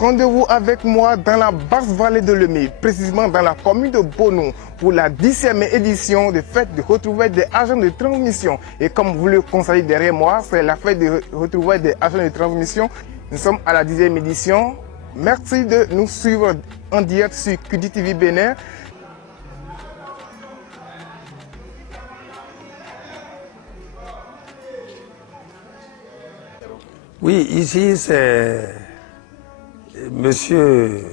rendez-vous avec moi dans la basse vallée de Lemay, précisément dans la commune de Bonou, pour la 10e édition de fête de retrouvailles des agents de transmission. Et comme vous le constatez derrière moi, c'est la fête de retrouvailles des agents de transmission. Nous sommes à la 10e édition. Merci de nous suivre en direct sur QD TV Bénin. Oui, ici c'est Monsieur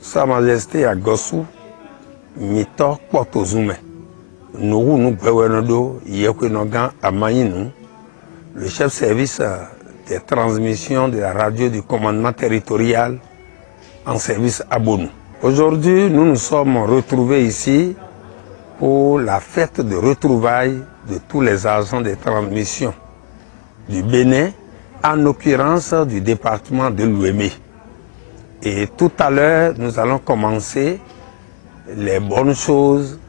Sa Majesté Agossou Mito Kpotozoume. Nous le chef service des transmissions de la radio du commandement territorial en service à Bonou. Aujourd'hui, nous nous sommes retrouvés ici pour la fête de retrouvailles de tous les agents de transmission du Bénin, en l'occurrence du département de Louémé. Et tout à l'heure, nous allons commencer les bonnes choses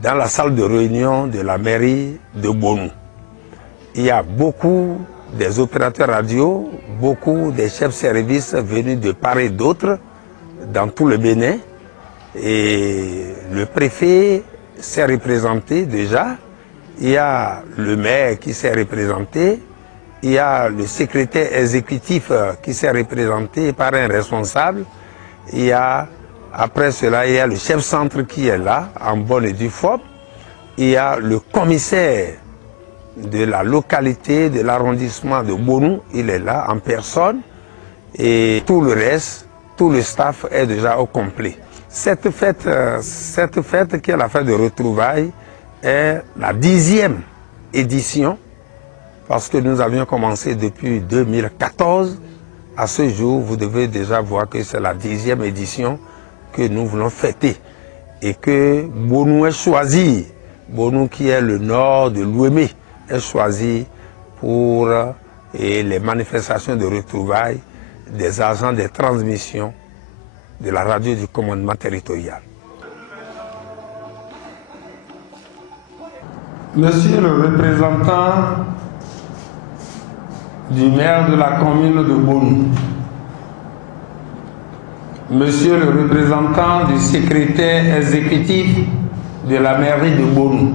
dans la salle de réunion de la mairie de Bonou. Il y a beaucoup des opérateurs radio, beaucoup des chefs de service venus de part et d'autre dans tout le Bénin. Et le préfet s'est représenté déjà. Il y a le maire qui s'est représenté. Il y a le secrétaire exécutif qui s'est représenté par un responsable. Il y a, après cela, il y a le chef centre qui est là, en bonne et due forme. Il y a le commissaire de la localité, de l'arrondissement de Bonou, il est là en personne. Et tout le reste, tout le staff est déjà au complet. Cette fête qui est la fête de retrouvailles est la 10e édition. Parce que nous avions commencé depuis 2014. À ce jour, vous devez déjà voir que c'est la 10e édition que nous voulons fêter. Et que Bonou est choisi, Bonou qui est le nord de Louémé, est choisi pour les manifestations de retrouvailles des agents de transmission de la radio du commandement territorial. Monsieur le représentant du maire de la commune de Bonou, Monsieur le représentant du secrétaire exécutif de la mairie de Bonou,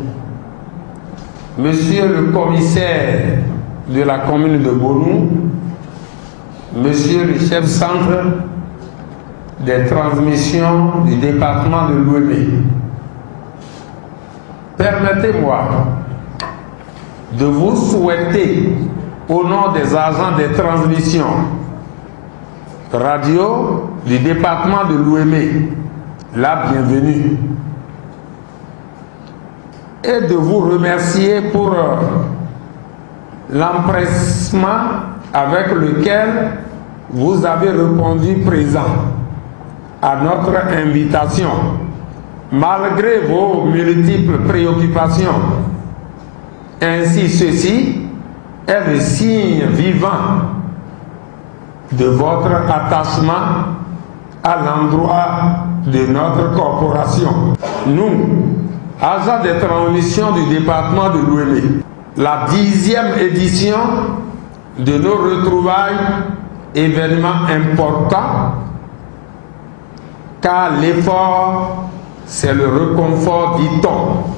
Monsieur le commissaire de la commune de Bonou, Monsieur le chef centre des transmissions du département de Louémé, permettez-moi de vous souhaiter au nom des agents des transmissions radio du département de Louémé la bienvenue et de vous remercier pour l'empressement avec lequel vous avez répondu présent à notre invitation, malgré vos multiples préoccupations. Ainsi, ceci est le signe vivant de votre attachement à l'endroit de notre corporation. Nous, agents de transmission du département de Louémé, la 10e édition de nos retrouvailles, événement important, car l'effort, c'est le réconfort, dit-on.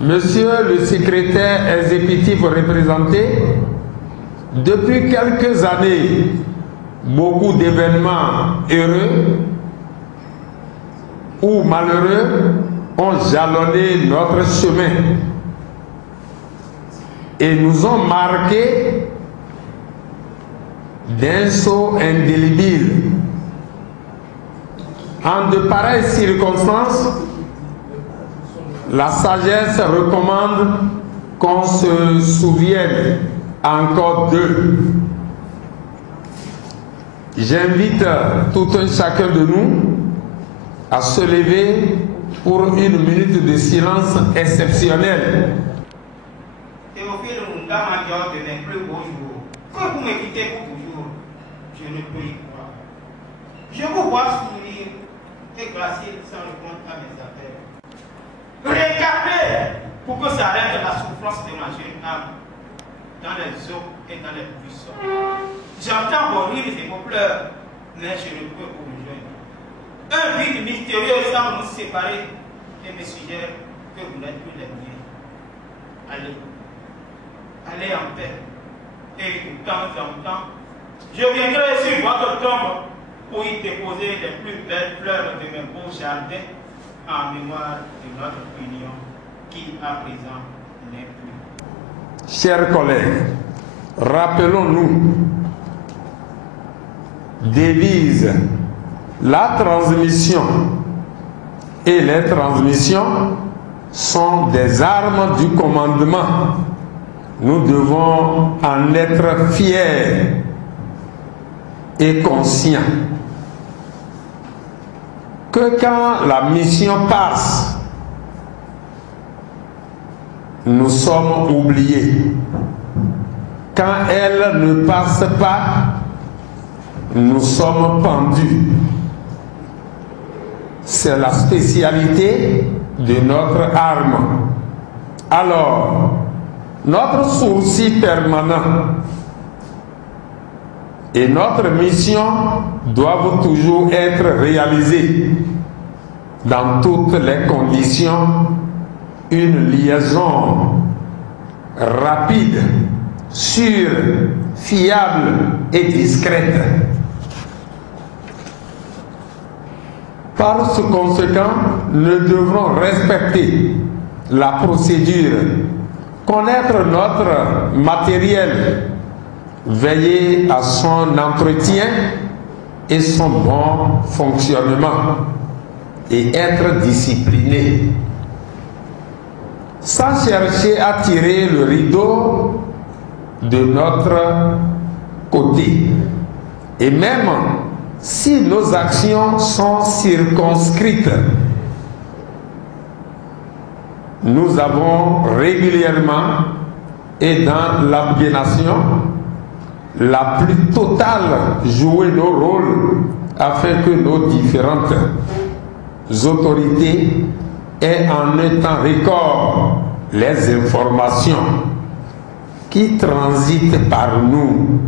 Monsieur le secrétaire exécutif représenté, depuis quelques années, beaucoup d'événements heureux ou malheureux ont jalonné notre chemin et nous ont marqué d'un sceau indélébile. En de pareilles circonstances, la sagesse recommande qu'on se souvienne encore d'eux. J'invite tout un chacun de nous à se lever pour une minute de silence exceptionnelle. Théophile Mungama Dior de mes plus beaux jours. Que vous me quittez pour toujours, je ne peux y croire. Je vous vois sourire et glacier sans le compte à mes affaires. Regardez pour que ça arrête la souffrance de ma jeune âme. dans les eaux et dans les buissons. J'entends vos rires et vos pleurs, mais je ne peux vous rejoindre. Un vide mystérieux semble nous séparer et me suggère que vous n'êtes plus les miens. Allez, allez en paix. Et de temps en temps, je viendrai sur votre tombe pour y déposer les plus belles fleurs de mes beaux jardins en mémoire de notre union qui à présent n'est plus. Chers collègues, rappelons-nous, devise, la transmission et les transmissions sont des armes du commandement. Nous devons en être fiers et conscients que quand la mission passe, nous sommes oubliés. Quand elle ne passe pas, nous sommes pendus. C'est la spécialité de notre arme. Alors, notre sourcil permanent et notre mission doivent toujours être réalisés dans toutes les conditions. Une liaison rapide, sûre, fiable et discrète. Par conséquent, nous devrons respecter la procédure, connaître notre matériel, veiller à son entretien et son bon fonctionnement et être discipliné. Sans chercher à tirer le rideau de notre côté. Et même si nos actions sont circonscrites, nous avons régulièrement et dans l'abnégation la plus totale joué nos rôles afin que nos différentes autorités aient en un temps record les informations qui transitent par nous.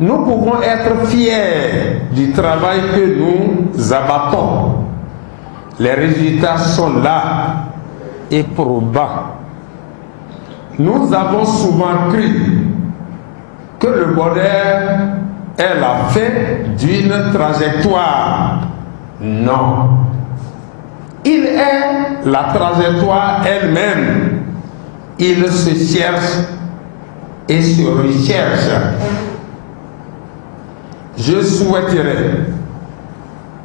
Nous pouvons être fiers du travail que nous abattons. Les résultats sont là et probants. Nous avons souvent cru que le bonheur est la fin d'une trajectoire. Non. Il est la trajectoire elle-même. Il se cherche et se recherche. Je souhaiterais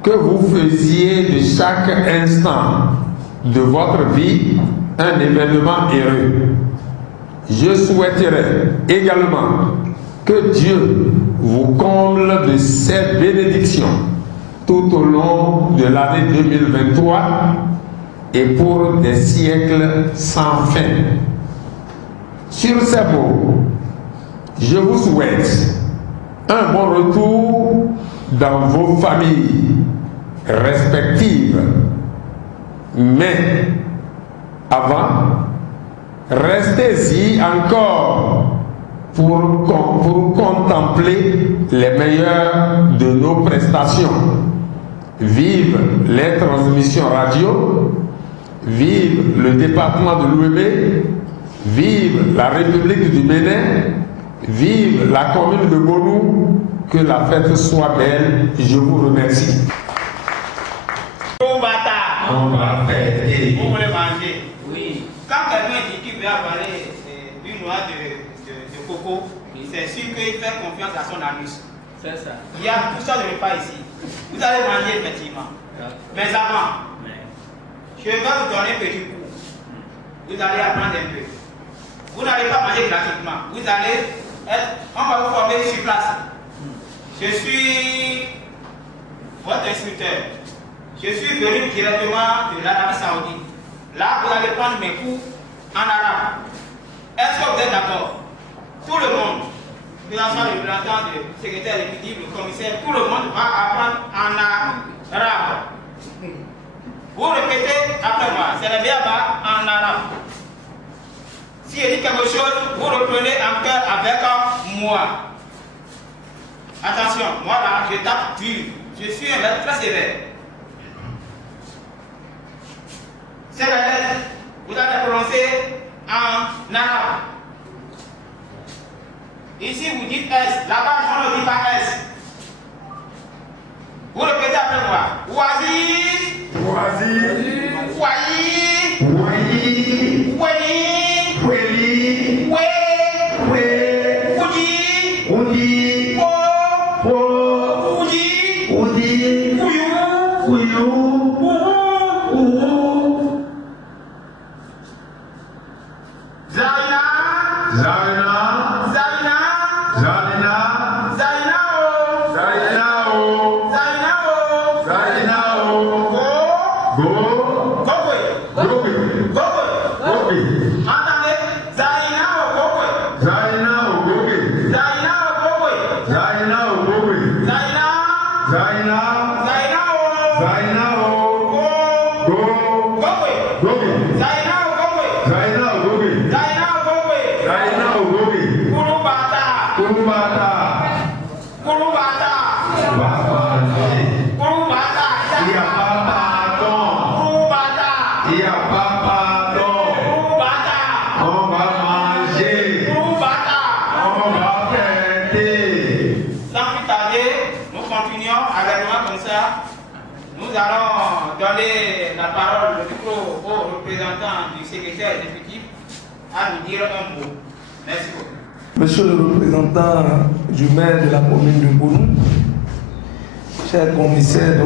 que vous faisiez de chaque instant de votre vie un événement heureux. Je souhaiterais également que Dieu vous comble de ses bénédictions tout au long de l'année 2023 et pour des siècles sans fin. Sur ces mots, je vous souhaite un bon retour dans vos familles respectives. Mais avant, restez-y encore pour contempler les meilleures de nos prestations. Vive les transmissions radio, vive le département de l'Ouébé, vive la République du Bénin, vive la commune de Bonou, que la fête soit belle. Je vous remercie. On va fêter. Vous voulez manger? Oui. Quand quelqu'un dit qu'il veut avaler une noix de coco, c'est sûr qu'il fait confiance à son anus. C'est ça. Il y a tout ça de repas ici. Vous allez manger effectivement. Mais avant, je vais vous donner un petit coup. Vous allez apprendre un peu. Vous n'allez pas manger gratuitement. Vous allez on va vous former sur place. Je suis votre instructeur. Je suis venu directement de l'Arabie Saoudite. Là, vous allez prendre mes cours en arabe. Est-ce que vous êtes d'accord? Tout le monde, que ce soit le représentant, le secrétaire exécutif, le commissaire, tout le monde va apprendre en arabe. Vous répétez après moi, c'est le béaba en arabe. Si je dis quelque chose, vous reprenez en cœur avec moi. Attention, moi là, je tape dur. Je suis un maître très sévère. C'est la lettre, vous allez prononcer en arabe. Ici, vous dites S. Là-bas, on ne dit pas S. Vous répétez après moi. Oasis. Oasis. Ouayi. Ouayi. Ouayi. Oueli. Oué. Oué. Oudi. Oudi. Po. Po. Oudi. Oudi. Ouyou. Ouyou. Ourou. Ourou. Zaina. Zaina. Zaina. Zaina. Zainao. Zainao. Zainao. Zainao. Go. Go. Gogwe. Gobi. Gogwe. Gobi. Entendez? Zainao Gogwe. Zainao Gobi. Zainao Gogwe. Zainao Gobi. Zaina. Zaina. Zainao. Zainao. Go. Go. Gogwe. Gobi. Zainao Gogwe. Zainao Gobi. Zainao Gogwe. Zainao Gobi. Kurubata. Kumbata. Kurubata. Babane. Kurubata. Iya papa ton. Kurubata. Iya papa ton. Kurubata. On va manger. Kurubata. On va fêter. Sans plus tarder, nous continuons allègrement comme ça. Nous allons donner la parole, le micro au représentant du secrétaire exécutif à nous dire un mot. Merci beaucoup. Monsieur le représentant du maire de la commune de Bounou, cher commissaire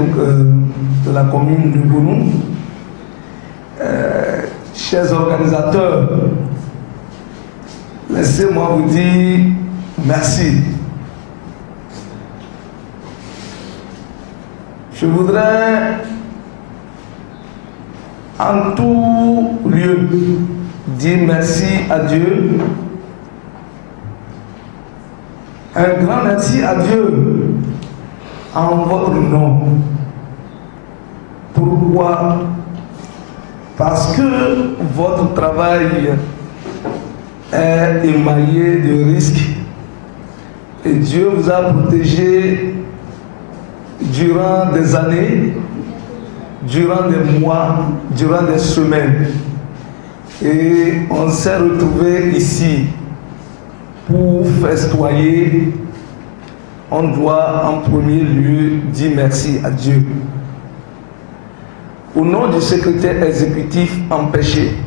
de la commune de Bounou, chers organisateurs, laissez-moi vous dire merci. Je voudrais en tout lieu dire merci à Dieu. Un grand merci à Dieu en votre nom. Pourquoi? Parce que votre travail est émaillé de risques et Dieu vous a protégé durant des années, durant des mois, durant des semaines. Et on s'est retrouvé ici pour festoyer. On doit en premier lieu dire merci à Dieu. Au nom du secrétaire exécutif empêché,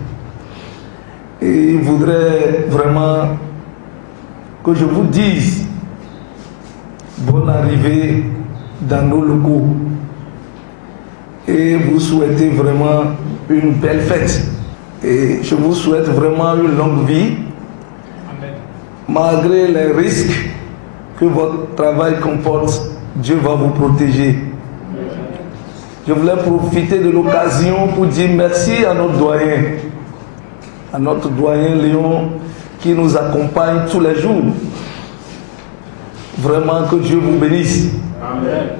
et il voudrait vraiment que je vous dise bonne arrivée dans nos locaux et vous souhaitez vraiment une belle fête. Et je vous souhaite vraiment une longue vie. Malgré les risques que votre travail comporte, Dieu va vous protéger. Je voulais profiter de l'occasion pour dire merci à notre doyen Léon qui nous accompagne tous les jours. Vraiment que Dieu vous bénisse. Amen.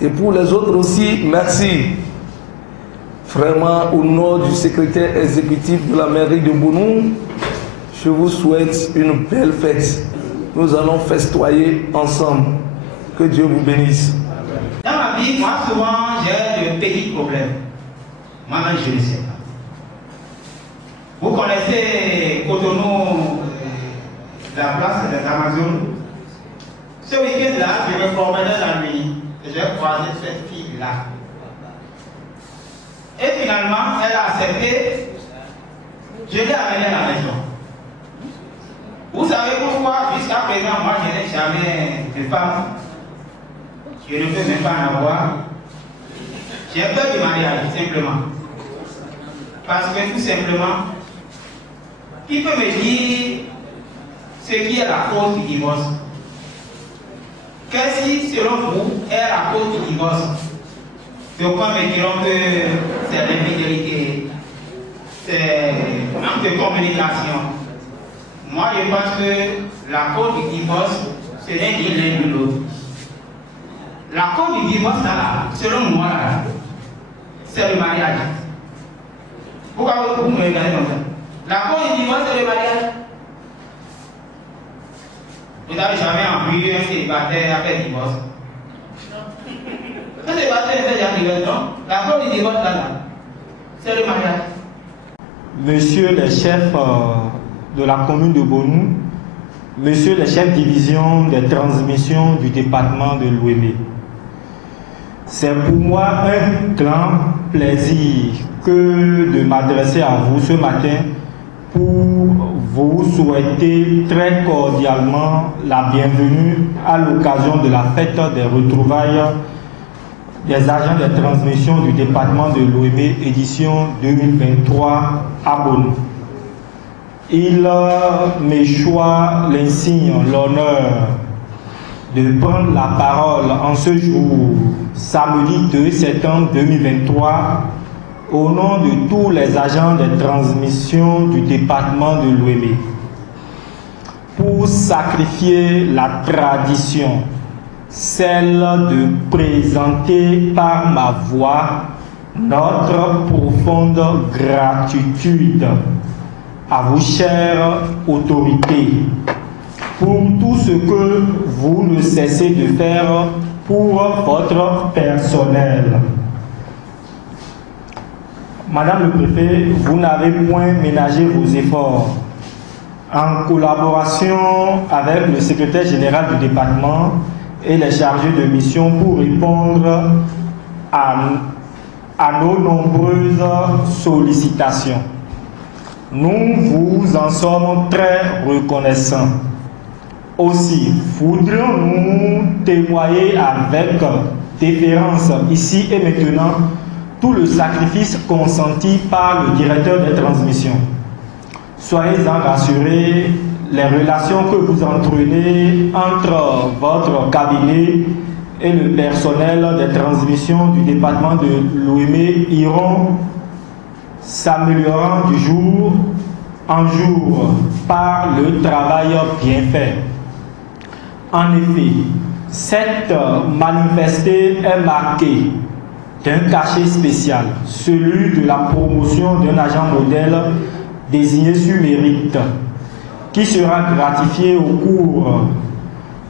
Et pour les autres aussi, merci. Vraiment au nom du secrétaire exécutif de la mairie de Bounou, je vous souhaite une belle fête. Nous allons festoyer ensemble. Que Dieu vous bénisse. Dans ma vie, moi souvent j'ai de petits problèmes. Moi-même je ne sais pas. Vous connaissez Cotonou, la place de l'Amazon. Ce week-end-là, je me promenais la nuit et j'ai croisé cette fille-là. Et finalement, elle a accepté. Je l'ai amenée à la maison. Vous savez pourquoi, jusqu'à présent, moi je n'ai jamais de femme. Je ne peux même pas en avoir. J'ai peur du mariage, simplement. Parce que tout simplement, qui peut me dire ce qui est la cause du divorce? Qu'est-ce qui, selon vous, est la cause du divorce? Certains me diront que c'est l'infidélité, c'est manque de communication. Moi, je pense que la cause du divorce, ce n'est ni l'un ni l'autre. La cause du divorce, là, selon moi, là, c'est le mariage. Pourquoi vous me regardez comme ça? La cause du divorce, c'est le mariage. Vous n'avez jamais vu un célibataire après divorce? Un célibataire fait déjà divorce, non? La cause du divorce, là, c'est le mariage. Monsieur le chef de la commune de Bonou, monsieur le chef division des transmissions du département de l'Ouémé, c'est pour moi un grand plaisir que de m'adresser à vous ce matin pour vous souhaiter très cordialement la bienvenue à l'occasion de la fête des retrouvailles des agents de transmission du département de l'Ouémé, édition 2023 à Bonou. Il m'échoit l'insigne, l'honneur de prendre la parole en ce jour, samedi 2 septembre 2023, au nom de tous les agents de transmission du département de l'Ouémé, pour sacrifier la tradition, celle de présenter par ma voix notre profonde gratitude à vous, chères autorités, pour tout ce que vous ne cessez de faire pour votre personnel. Madame le préfet, vous n'avez point ménagé vos efforts. En collaboration avec le secrétaire général du département et les chargés de mission pour répondre à nos nombreuses sollicitations. Nous vous en sommes très reconnaissants. Aussi, voudrions-nous témoigner avec déférence ici et maintenant tout le sacrifice consenti par le directeur des transmissions. Soyez-en rassurés, les relations que vous entretenez entre votre cabinet et le personnel des transmissions du département de l'Ouémé iront s'améliorant du jour en jour par le travail bien fait. En effet, cette manifestée est marquée d'un cachet spécial, celui de la promotion d'un agent modèle désigné sur mérite, qui sera gratifié au cours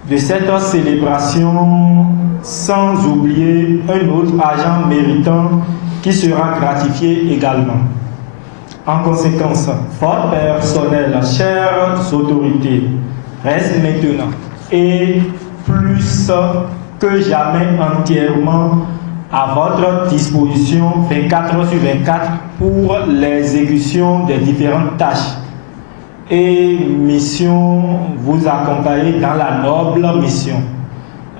de cette célébration, sans oublier un autre agent méritant qui sera gratifié également. En conséquence, votre personnel, chères autorités, reste maintenant et plus que jamais entièrement à votre disposition 24 heures sur 24 pour l'exécution des différentes tâches et missions vous accompagner dans la noble mission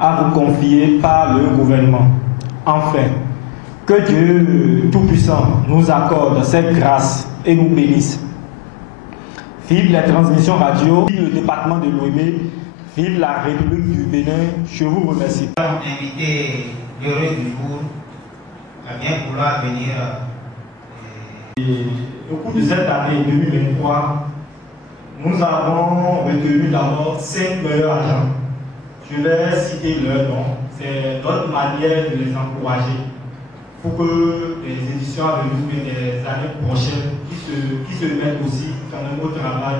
à vous confier par le gouvernement. Enfin, que Dieu Tout-Puissant nous accorde cette grâce et nous bénisse. Vive les transmissions radio, vive le département de l'Ouémé, vive la République du Bénin. Je vous remercie. Invité l'heureux du jour à bien vouloir venir. Et au cours de cette année 2023, nous avons retenu d'abord 5 meilleurs agents. Je vais citer leurs noms. C'est notre manière de les encourager pour que les éditions à venir des années prochaines qui se mettent aussi quand même au travail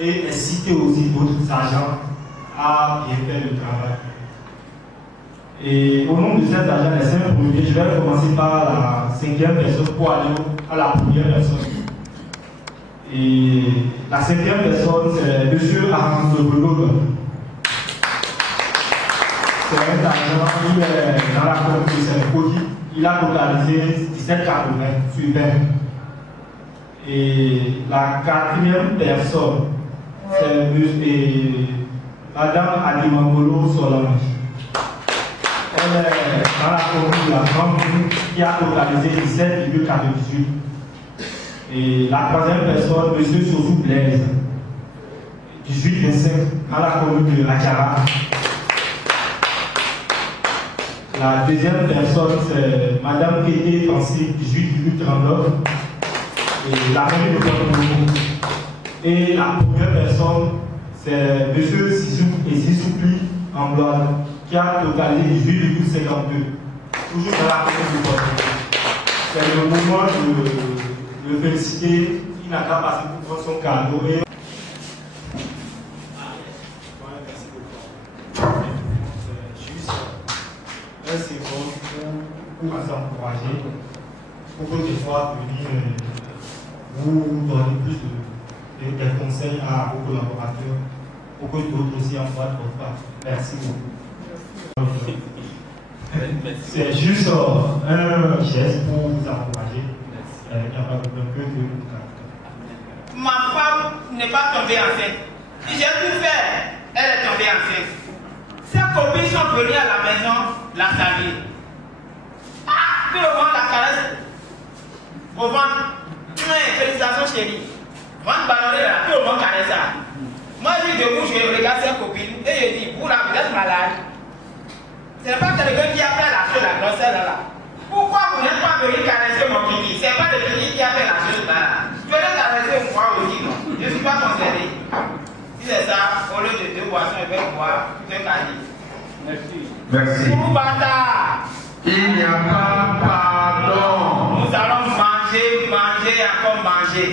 et inciter aussi d'autres agents à bien faire le travail. Et au nom de cet agent, les 5 premiers, je vais commencer par la 5e personne pour aller à la première personne. Et la 5e personne, c'est M. Arnaud Belog. C'est un agent, il est dans la commune de Saint-Cody. Il a totalisé 17,80 sur 20. Et la 4e personne, c'est Madame Adimangolo Solange. Elle est dans la commune de la Grande qui a totalisé 17,98. Et la 3e personne, M. Sosou Blaise, 18,25 dans la commune de Lakara. La 2e personne, c'est Madame Kété Francis, 18,39. Et la commune de Porto. Et la première personne, c'est M. Sizou et Zisoupli en Bloise, qui a totalisé 18,52. Toujours dans la commune de Porto. C'est le moment de le féliciter. qui n'a qu'à passer pour prendre son cadeau. Et... C'est juste un second pour vous encourager, pour que des fois venir vous donner plus de conseils à vos collaborateurs, pour que d'autres aussi emboîtent votre pas. Merci beaucoup. C'est juste un geste pour vous encourager. Il n'y a pas de problème. Ma femme n'est pas tombée enceinte. J'ai tout fait. Elle est tombée enceinte. Ses copines sont venues à la maison la saluer. Ah, tout le monde la caresse. Au ventre. Félicitations chérie. Ventre ballonné là, tout le monde caresse ça. Moi je dis debout, je regarde ses copines et je dis, vous là, vous êtes malade. Ce n'est pas quelqu'un qui a fait la chose, la grossesse là. Pourquoi vous n'êtes pas venu caresser mon kiki? Ce n'est pas le kiki qui a fait la chose là. Venez caresser moi aussi, non? Je ne suis pas concerné. Si c'est ça, au lieu de 2 boissons, je vais boire 2 calis. Merci. Merci. Pour bâtard. Il n'y a pas pardon. Nous allons manger, manger et encore manger.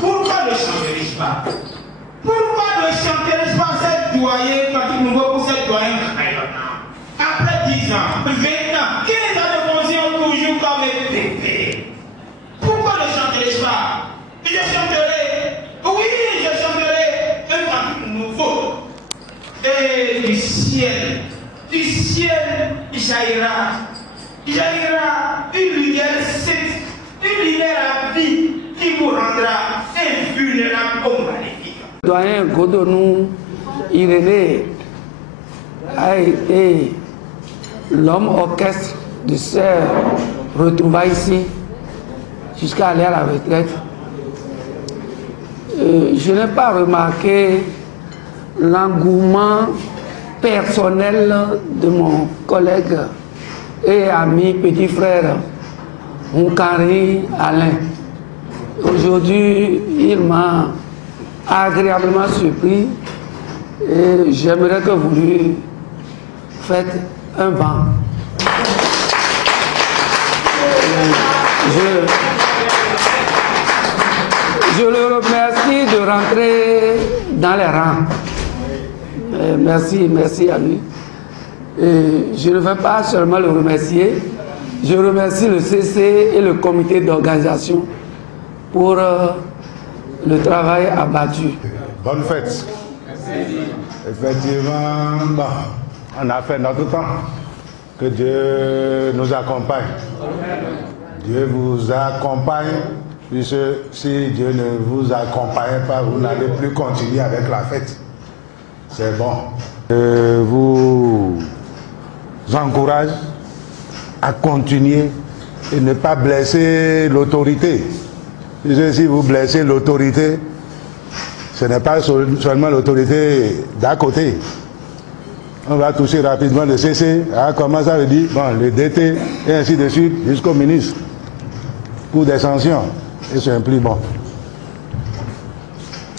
Pourquoi ne chanterais-je pas? Pourquoi ne chanterais-je pas cette doyen Patrick Nouveau pour cette doyen après 10 ans, 20 ans, 15 ans de fonction toujours comme les bébés? Pourquoi ne chanterais-je pas? Je chanterai, oui, je chanterai un Patrick Nouveau. Et du ciel jaillira une lumière sainte, une lumière à vie qui vous rendra invulnérable au maléfique. Doyen Godonou Irénée a été l'homme orchestre de ces retrouvailles ici jusqu'à aller à la retraite. Je n'ai pas remarqué l'engouement personnel de mon collègue et ami petit frère Moukari Alain. Aujourd'hui, il m'a agréablement surpris et j'aimerais que vous lui faites un banc. Je le remercie de rentrer dans les rangs. Merci à lui. Et je ne veux pas seulement le remercier, je remercie le CC et le comité d'organisation pour le travail abattu. Bonne fête. Effectivement, bon, on a fait notre temps. Que Dieu nous accompagne. Dieu vous accompagne, puisque si Dieu ne vous accompagne pas, vous n'allez plus continuer avec la fête. C'est bon. Je vous encourage à continuer et ne pas blesser l'autorité. Puisque si vous blessez l'autorité, ce n'est pas seulement l'autorité d'à côté. On va toucher rapidement le CC, comment ça veut dire, bon, le DT, et ainsi de suite, jusqu'au ministre, pour des sanctions. Et c'est un plus bon.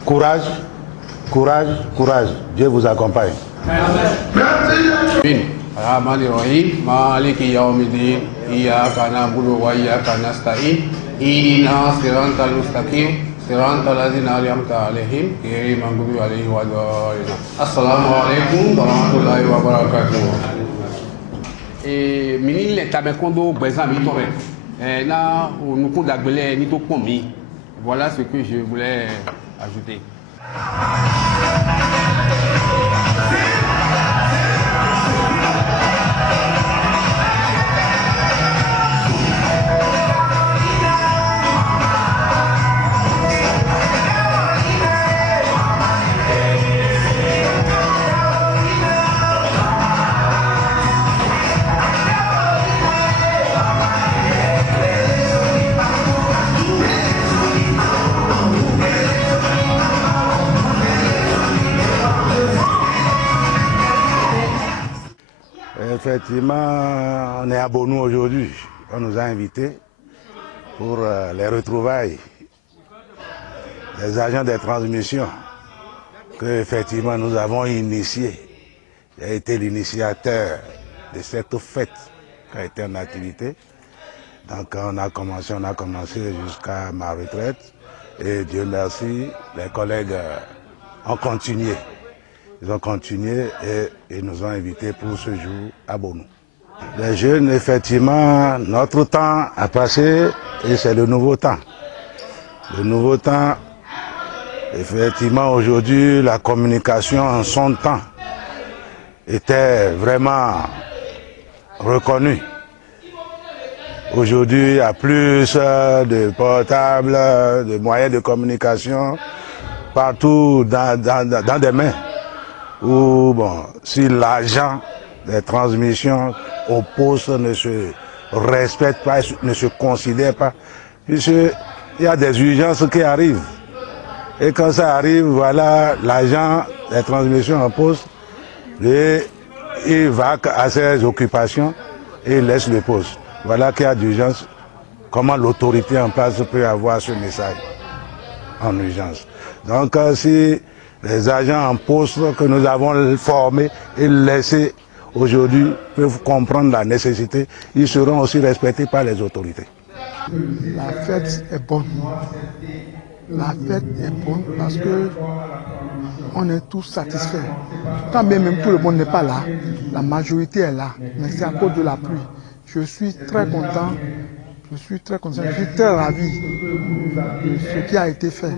Courage, courage, courage. Dieu vous accompagne. Assalamu alaikum warahmatullahi wabarakatuh. Et mini le tabekondo bezami tore. Là nous kondagbele ni to pon mi. Voilà ce que je voulais ajouter. Effectivement, on est à Bonou aujourd'hui. On nous a invités pour les retrouvailles des agents de transmission que effectivement nous avons initié. J'ai été l'initiateur de cette fête qui a été en activité. Donc on a commencé jusqu'à ma retraite. Et Dieu merci, les collègues ont continué. Ils ont continué et ils nous ont invités pour ce jour à Bonou. Les jeunes, effectivement, notre temps a passé et c'est le nouveau temps. Le nouveau temps, effectivement, aujourd'hui, la communication en son temps était vraiment reconnue. Aujourd'hui, il y a plus de portables, de moyens de communication partout dans des mains. Ou bon, si l'agent des transmissions au poste ne se respecte pas, ne se considère pas, puisqu'il y a des urgences qui arrivent. Et quand ça arrive, voilà, l'agent des transmissions en poste, et il va à ses occupations et il laisse le poste. Voilà qu'il y a d'urgence. Comment l'autorité en place peut avoir ce message en urgence. Donc si les agents en poste que nous avons formés et laissés aujourd'hui peuvent comprendre la nécessité, ils seront aussi respectés par les autorités. La fête est bonne. La fête est bonne parce que on est tous satisfaits. Quand bien même tout le monde n'est pas là, la majorité est là, mais c'est à cause de la pluie. Je suis très content. Je suis très ravi de ce qui a été fait.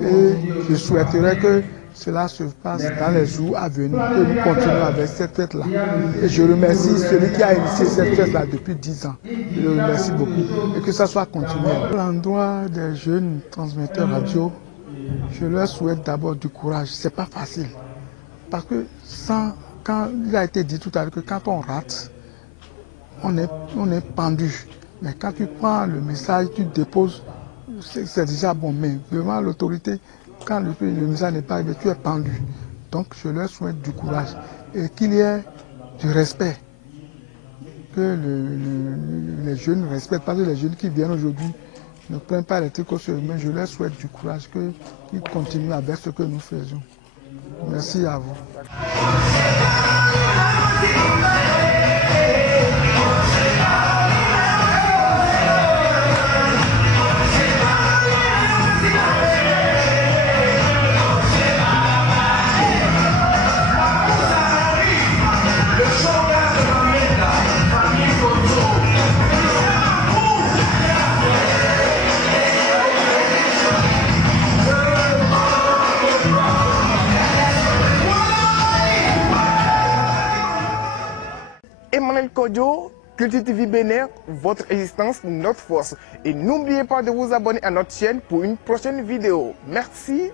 Et je souhaiterais que cela se passe dans les jours à venir, que nous continuons avec cette fête-là. Et je remercie celui qui a initié cette fête-là depuis 10 ans. Je le remercie beaucoup. Et que ça soit continué. À l'endroit des jeunes transmetteurs radio, je leur souhaite d'abord du courage. C'est pas facile. Parce que quand il a été dit tout à l'heure que quand on rate, on est pendu. Mais quand tu prends le message, tu déposes, c'est déjà bon. Mais devant l'autorité, quand le message n'est pas arrivé, tu es pendu. Donc je leur souhaite du courage et qu'il y ait du respect. Que les jeunes respectent, parce que les jeunes qui viennent aujourd'hui ne prennent pas les trucs au sérieux, mais je leur souhaite du courage, qu'ils continuent avec ce que nous faisons. Merci à vous. Emmanuel Kodjo, Culture TV Bénin, votre existence, notre force. Et n'oubliez pas de vous abonner à notre chaîne pour une prochaine vidéo. Merci.